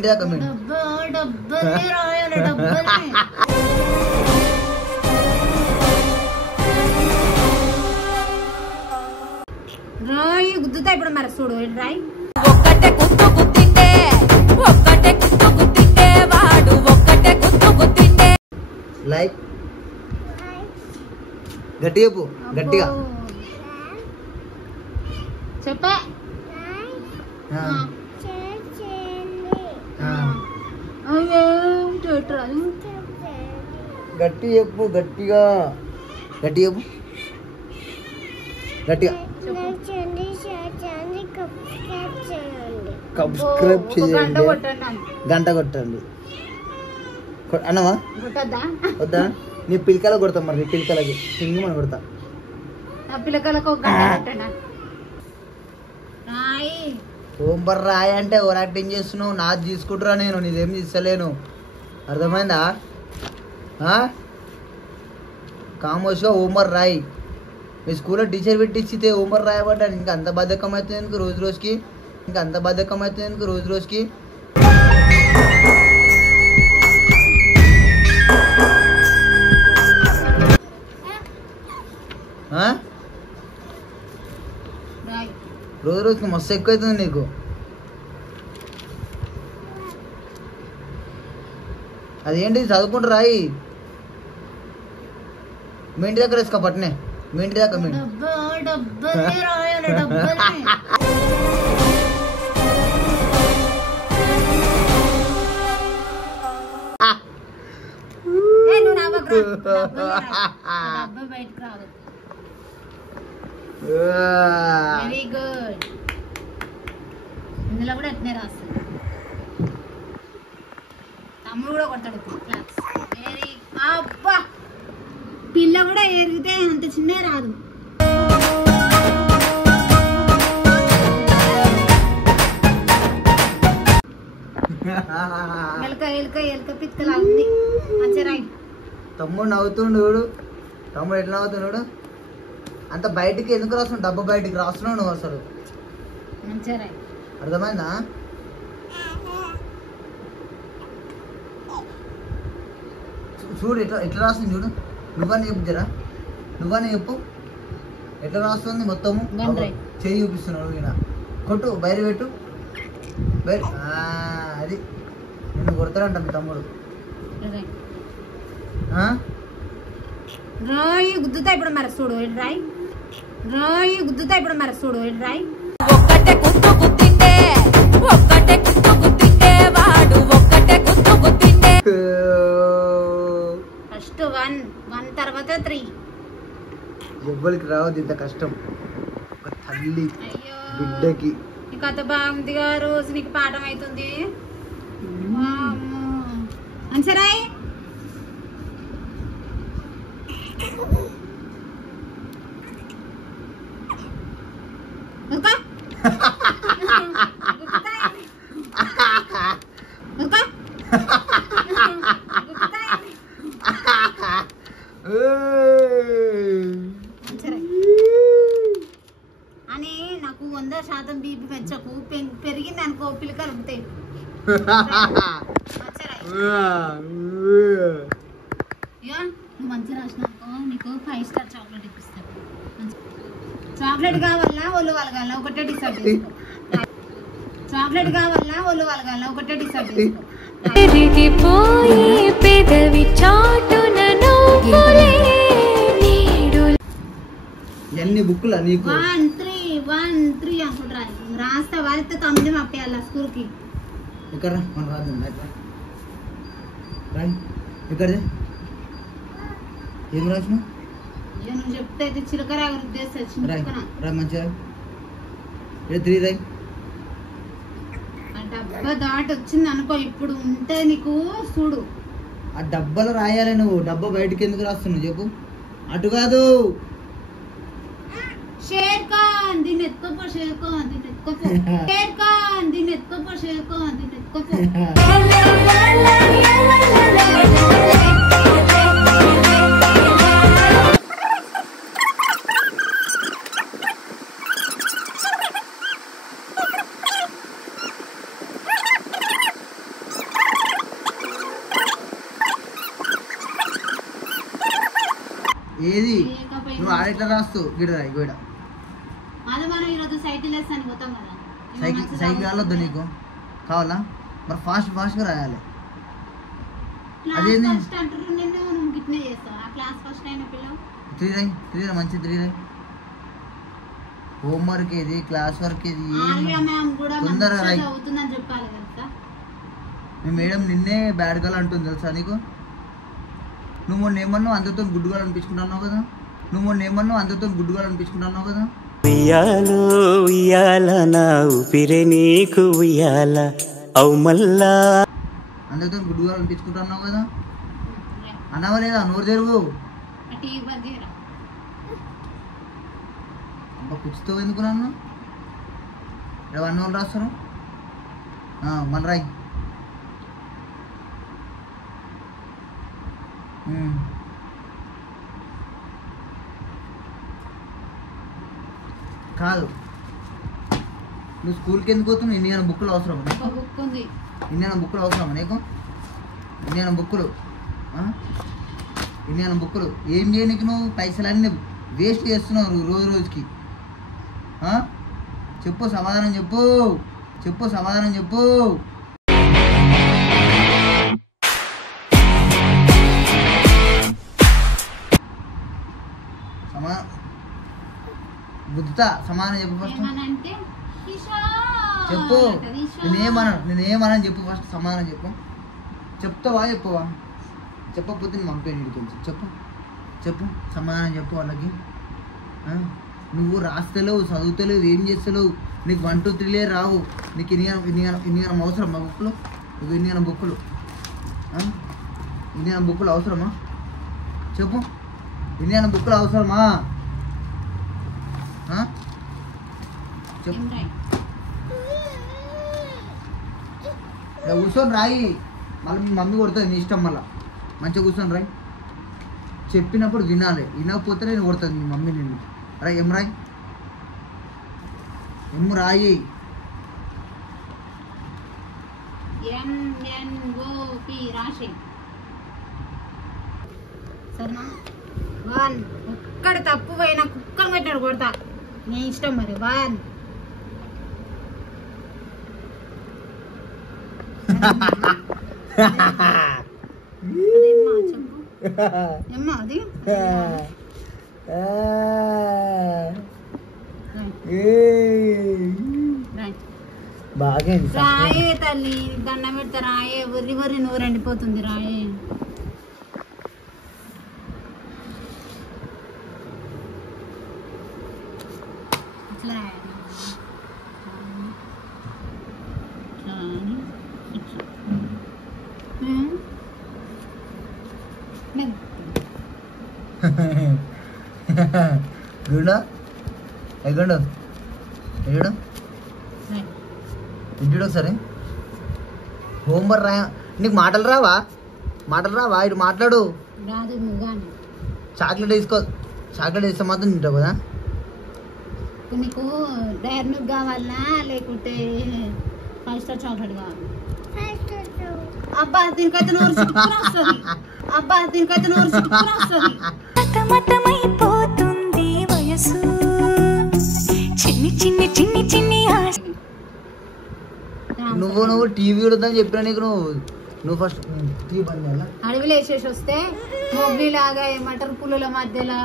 రాయి గుద్దుతా ఇప్పుడు మరి చూడు రాయి ఒక్కటే గుద్దు గుద్దిండే ఒక్కటే గుద్దు గుద్దిండే వాడు ఒక్కటే గుద్దు గుద్దిండే లైక్ గట్టిగా పో గట్టిగా చెప్పే గట్టి చెప్పు గట్టిగా గట్టి చెప్పు గట్టిగా సబ్స్క్రైబ్ చేయండి గంట కొట్టండి అన్నవా వద్దా నీ పిల్లకల కొడతాం మరి నీ పిల్లకలకి సింగు మనం కొడతా పిల్లకలకు ఒక గంట కొట్టండి ఓంబర్ రాయి అంటే ఓవర్ యాక్టింగ్ చేస్తున్నావు నాది తీసుకుంటురా నేను నీదేం తీస్తలేను అర్థమైందా కామోష్గా ఓంబర్ రాయి మీ స్కూల్లో టీచర్ పెట్టించితే ఓంబర్ రాయబడ్డాను ఇంకా అంత బద్ధకం అవుతుంది ఎందుకు రోజు రోజుకి ఇంకా అంత బద్ధకం అవుతుంది ఎందుకు రోజు రోజుకి రోజు రోజుకి మస్తు ఎక్కువ అవుతుంది నీకు అదేంటి చదువుకుంటూ రాయి మీ ఇంటి దగ్గర వేసుకో పట్నే మీ ఇంటి దగ్గర మీ వెరీ గుడ్ ఇందులో కూడా అట్నే రాస్తాడు తమ్ముడు కూడా కొడతాడు క్లాస్ వెరీ అబ్బా పిల్ల కూడా ఎరిగితే అంత చిన్న రాదు ఎలక ఎలక ఎలక పిత్తలా ఉంది మంచిగా రాయి తమ్ముడు నవ్వుతుండు చూడు తమ్ముడు ఎట్లా నవ్వుతున్నాడు అంత బయటికి ఎందుకు రాస్తున్నావు డబ్బా బయటికి రాస్తున్నావు నువ్వు అసలు మంచిగా రాయి అర్థమైందా చూడు ఎట్లా ఎట్లా రాస్తుంది చూడు నువ్వని చెప్పు జరా నువ్వని చెప్పు ఎట్లా రాస్తుంది మొత్తము చెయ్యి చూపిస్తున్నాడు ఈయన కొట్టు బయట పెట్టు బయట అది నిన్ను కొడతాడంట మీ తమ్ముడు రాయి గుద్దుతా ఇప్పుడు మరి చూడు రాయి రాయి గుద్దుతా ఇప్పుడు మరి చూడు రాయి ఒక్కటే గుద్దు గుద్దిండే ఒక్కటే గుద్దు గుద్దిండే వాడు ఒక్కటే గుద్దు గుద్దిండే ఫస్ట్ 1 తర్వాత 3 ఎవ్వరికి రావద్దు ఇంత కష్టం ఒక తల్లి బిడ్డకి నీ కథ బాగుందిగా రోజు నీకు పాఠం అవుతుంది answer Luka? Luka? అని నాకు 100% బీపీ పెంచకు పెరిగింది అనుకో పిల్లకలు ఉంటాయి నువ్వు మంచిగా రాసినాకో నీకు 5 స్టార్ చాక్లెట్ ఇప్పిస్తాను చాక్లెట్ కావాలా ఒళ్ళు వలగాల ఒకటే డిసైడ్ చేసుకో చాక్లెట్ కావాలా ఒళ్ళు వలగాల ఒకటే డిసైడ్ చేసుకో ఎన్ని బుక్కులా నీకు 1 3 అనుకుంటా రాస్తా వారితో 9 పంపేయాలి స్కూల్ కి ఇక్కడ మన రాదు రాయ్ ఇక్కడ ఏం రాసిన నువ్వు చెప్తే అయితే చిలకరా రా మంచిగా 3 రాయ్ ఆ డబ్బా దాటి వచ్చింది అనుకో ఇప్పుడు ఉంటే నీకు చూడు ఆ డబ్బాలో రాయాలి నువ్వు డబ్బా బయటికి ఎందుకు రాస్తున్నావు చెప్పు అటు కాదు షేర్ ఖాన్ దీన్ని ఎత్తుకోపో షేర్ ఖాన్ దీన్ని ఎత్తుకోపో షేర్ ఖాన్ దీన్ని ఎత్తుకోపో షేర్ ఖాన్ దీన్ని ఎత్తుకోపో ఏది నువ్వు ఆడెట్లా రాస్తావు గిడ రాయి గోడ అదే మనం ఈరోజు సైకిల్ వేస్తాను పోతాం కదా సైకిల్ రాలొద్దు నీకు కావాలా మరి ఫాస్ట్గా రాయాలి అదేంది ఫస్ట్ అంటారు నిన్ను నువ్వు గిట్నే చేస్తావు ఆ క్లాస్ ఫస్ట్ అయిన పిల్లలు 3 రాయి మంచి 3 రాయి హోంవర్క్ ఏది క్లాస్ వర్క్ ఏది మ్యామ్ కూడా తొందరగా రాయి అవుతుందని చెప్పాలి కదా మీ మేడం నిన్నే బ్యాడ్ గర్ల్ అంటుంది తెలుసా నీకు నువ్వు మొన్న ఏమన్నావు అందరితో గుడ్డుగా అనిపించుకుంటున్నావు కదా ఉయ్యాలో ఉయ్యాల నా ఊపిరే నీకు ఉయ్యాల అవు మల్లా అందరితో గుడ్డుగా అనిపించుకుంటున్నావు కదా అన్నావా లేదా నోరు తెరువు అబ్బా కూర్చుతావు ఎందుకు నన్ను 1 రోజులు రాస్తారు మన రాయి కాదు నువ్వు స్కూల్కి ఎందుకు పోతున్నావు ఇన్ని బుక్కులు అవసరమా ఇన్ని బుక్కులు అవసరమా నీకు ఇన్ని బుక్కులు ఏం చేయడానికి నువ్వు పైసలన్నీ వేస్ట్ చేస్తున్నావు రోజుకి చెప్పు సమాధానం చెప్పు బుద్ధా సమాధానం చెప్పు ఫస్ట్ చెప్పు నేనేమన్నా చెప్పు ఫస్ట్ సమాధానం చెప్తావా చెప్పకపోతే నేను పంపేయండి కొంచెం చెప్పు సమాధానం చెప్పు వాళ్ళకి నువ్వు రాస్తలేవు చదువుతలేవు ఏం చేస్తలేవు నీకు 1 2 3 రావు నీకు ఇన్ని అవసరమా బుక్కులు ఇన్ని బుక్కులు అవసరమా చెప్పు ఇన్ని బుక్కులు అవసరమా చెప్పు కూర్చొని రాయి మళ్ళీ మీ మమ్మీ కొడుతుంది నీ ఇష్టం మళ్ళీ మంచిగా కూర్చొని రాయి చెప్పినప్పుడు వినాలి వినకపోతే నేను కొడుతుంది మీ మమ్మీ నిన్ను రాయి ఏం రాయి ఒక్కడు తప్పు పోయినా కుక్కలు పెట్టాడు కొడతా నీ ఇష్టం మరి 1 అది బాగా రాయే తల్లి దండం పెడతా రాయే వరి నూరు ఎండిపోతుంది రాయే ఇట్లా గుండు ఎగుండు ఎగుడు ఇంటిడు ఒకసారి హోంవర్క్ రాయ నీకు మాటలు రావా ఇటు మాట్లాడు చాక్లెట్ వేస్తే మాత్రం తింటావు కదా నీకు డైరీ మిల్క్ కావాలా లేకుంటే 5 స్టార్ చాక్లెట్ కావాలి అబ్బా దీనికైతే నోరు మతమైపోతుంది వయసు చిన్ని నువ్వు టీవీ చూడొద్దని చెప్పినా నీకు నువ్వు ఫస్ట్ టీవీ బంద్ చేయాలా అడవిలో వేసేసి వస్తే మొగ్లీ లాగా ఏమంటారు పులుల మధ్యలో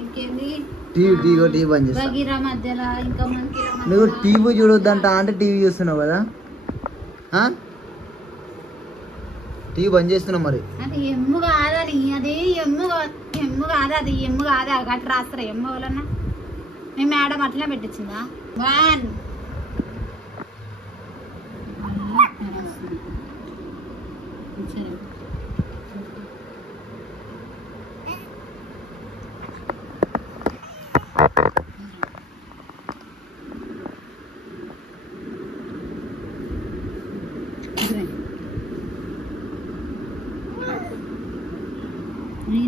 ఇంకేంది టీవీ బంద్ చేస్తా బగీరా మధ్యలో ఇంకా నువ్వు టీవీ చూడొద్దంట అంటే టీవీ చూస్తున్నావు కదా టీవీ బంద్ చేస్తున్నావు మరి అది ఎమ్ము కాదని అది ఎమ్ము కాదు అది ఎమ్ము కాదు అట్లా రాస్తారా ఎమ్ము వలన మీ మేడం అట్లా పెట్టించిందా 1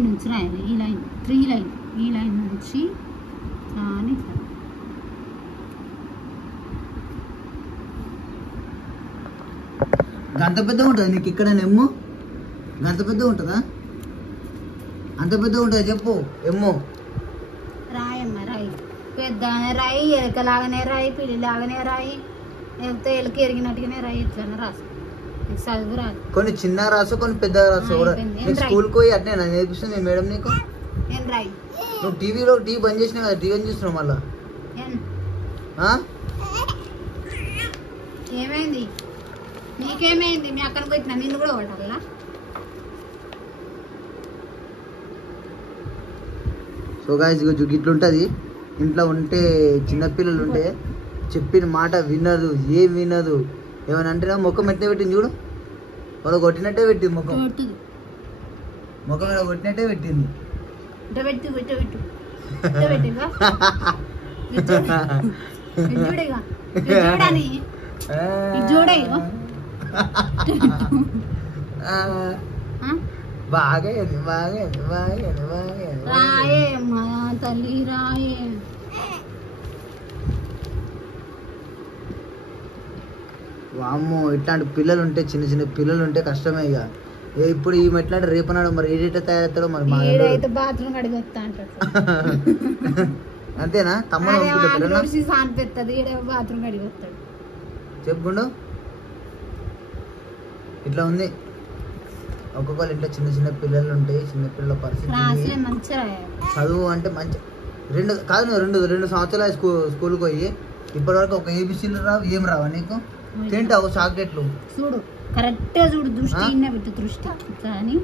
నుంచి రాయాలి ఈ లైన్ 3 లైన్ ఈ లైన్ నుంచి అని గంత పెద్ద ఉంటుంది నీకు ఇక్కడ నెమ్ము గంత పెద్ద ఉంటుందా అంత పెద్ద ఉంటుంది చెప్పు. ఎమ్మో రాయమ్మ రాయి, పెద్ద రాయి, ఎలకలాగానే రాయి, పిల్లి లాగానే రాయి, లేకపోతే ఎలక ఎరిగినట్టుగానే రాయి, ఇట్లా రాసు. నీకు చదువు రాదు. కొన్ని చిన్న రాసు, కొన్ని పెద్దగా రాసు. నీకు స్కూల్కి పోయి అట్నే నేర్పిస్తుంది మీ మేడం నీకు. ఏం రాయి? నువ్వు టీవీ బంద్ చేసినావు కదా, టీవీ చూస్తున్నావు మళ్ళా. ఏమైంది నీకేమైంది? మీ అక్కన పోయినా నిన్ను కూడా కొట్టాలా? సో గాయ్స్ ఇట్లుంటుంది ఇంట్లో ఉంటే. చిన్నపిల్లలు ఉంటే చెప్పిన మాట వినదు, ఏం వినదు. ఏమైనా అంటే ముఖం ఎట్టే పెట్టింది చూడు, వాళ్ళు కొట్టినట్టే పెట్టింది. ముఖం మీద కొట్టినట్టే పెట్టింది. బాగా రాయే మా తల్లి రాయే. వామ్మో ఇట్లాంటి పిల్లలు ఉంటే, చిన్న చిన్న పిల్లలు ఉంటే కష్టమే. ఇక ఇప్పుడు ఈ ఎట్లాంటి రేపనాడు మరి ఏడైతే తయారవుతాడో మరి. మా బాత్రూమ్ కడిగి వస్తా అంటాడు. అంతేనా? తమ్ముడు బాత్రూమ్ కడిగి వస్తాడు. చెప్పుకుండు ఇట్లా ఉంది. ఒక్కొక్కరు ఇంట్లో చిన్న చిన్న పిల్లలు ఉంటాయి. చిన్న పిల్లల పరిస్థితి చదువు అంటే మంచి రెండు సంవత్సరాలు స్కూల్కి పోయి ఇప్పటివరకు ఒక ఏబిసీలు రావు, ఏం రావా నీకు? తింటావు చాక్లెట్లు చూడు, కరెక్ట్ గా చూడు, దృష్టి పెట్టు, దృష్టి కానీ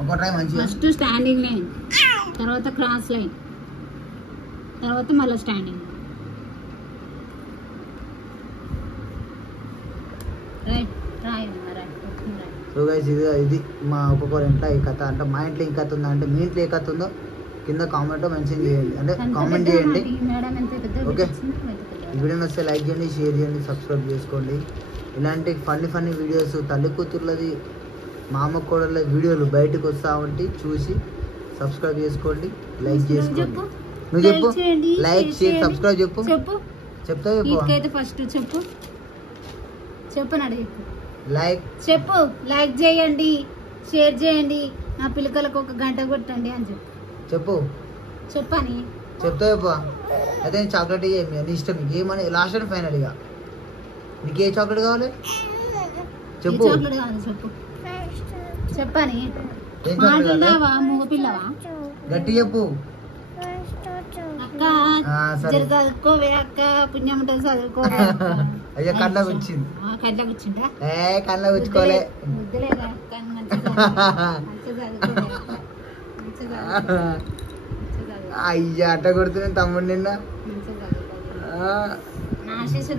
ఒక ట్రై మంచిగా. ఫస్ట్ స్టాండింగ్ లైన్, తర్వాత క్రాస్ లైన్, తర్వాత మళ్ళీ standing. Right right. So guys ఇది మా ఒక్కొక్కరి ఇంట్లో ఈ కథ. అంటే మా ఇంట్లో ఈ కథ ఉందా అంటే మీ ఇంట్లో ఏ కథ ఉందో కింద కామెంట్ మెన్షన్ చేయండి, అంటే కామెంట్ చేయండి. ఓకే, ఈ వీడియో నచ్చితే లైక్ చేయండి, షేర్ చేయండి, సబ్స్క్రైబ్ చేసుకోండి. ఇలాంటి ఫన్నీ వీడియోస్, తల్లి కూతుర్లది, మామ కోడళ్ళ వీడియోలు బయటకు వస్తా ఉంటే చూసి సబ్స్క్రైబ్ చేసుకోండి, లైక్ చేసుకోండి. నువ్వు చెప్పు, లైక్ షేర్ సబ్స్క్రైబ్ చెప్పు. చెప్తా చెప్పు. ఫస్ట్ చెప్పు, చెప్పనాడు చెప్పు. లైక్ చెప్పు, లైక్ చేయండి, షేర్ చేయండి, నా పిల్లకలకు ఒక గంట కొట్టండి అని చెప్పు. చెప్పు చెప్పని చెప్తా చెప్పు. అయితే చాక్లెట్ నీ ఇష్టం, ఏమని లాస్ట్ అండ్ ఫైనల్. ఇక నీకు ఏ చాక్లెట్ కావాలి చెప్పు. చాక్లెట్ కావాలి చెప్పు. చెప్పని మాట్లాడవా? మూగ పిల్లవా? గట్టి చెప్పు. అక్క చదువుకోవే అక్క, పుణ్యం ఉంటుంది చదువుకోవే. అయ్యా కళ్ళ వచ్చింది. కళ్ళ కూర్చుంటా? కళ్ళ కూర్చుకోలే. ముద్దులేదా? అయ్యా అట్ట కొడుతుంది తమ్ముడు నిన్న.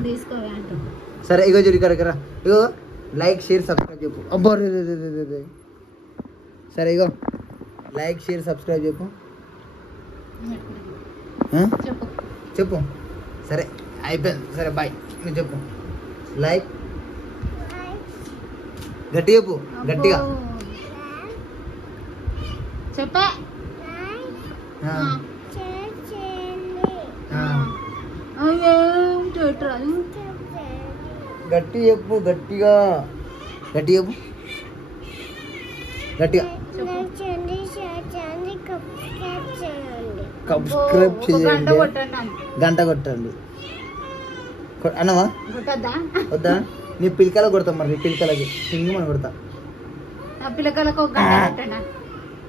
తీసుకోవే అంటూ. సరే ఇగో చూడు ఇక్కడ ఇగో లైక్ షేర్ సబ్స్క్రైబ్ చెప్పు. అబ్బో సరే ఇగో లైక్ షేర్ సబ్స్క్రైబ్ చెప్పు. చెప్పు. సరే అయిపోయింది. సరే బాయ్. నువ్వు చెప్పు. లైక్ గట్టి చెప్పు, గట్టిగా చెప్పే. గట్టి చెప్పు, గట్టిగా గట్టి చెప్పు, గట్టిగా. సబ్స్క్రైబ్ చేయండి, గంట కొట్టండి. అన్నవా వద్దా? నీ పిల్లకల కొడతాం మరి. నీ పిల్లకలకి సింగి మనం కొడతా. పిల్లకలకు ఒక గంట కొట్టండి.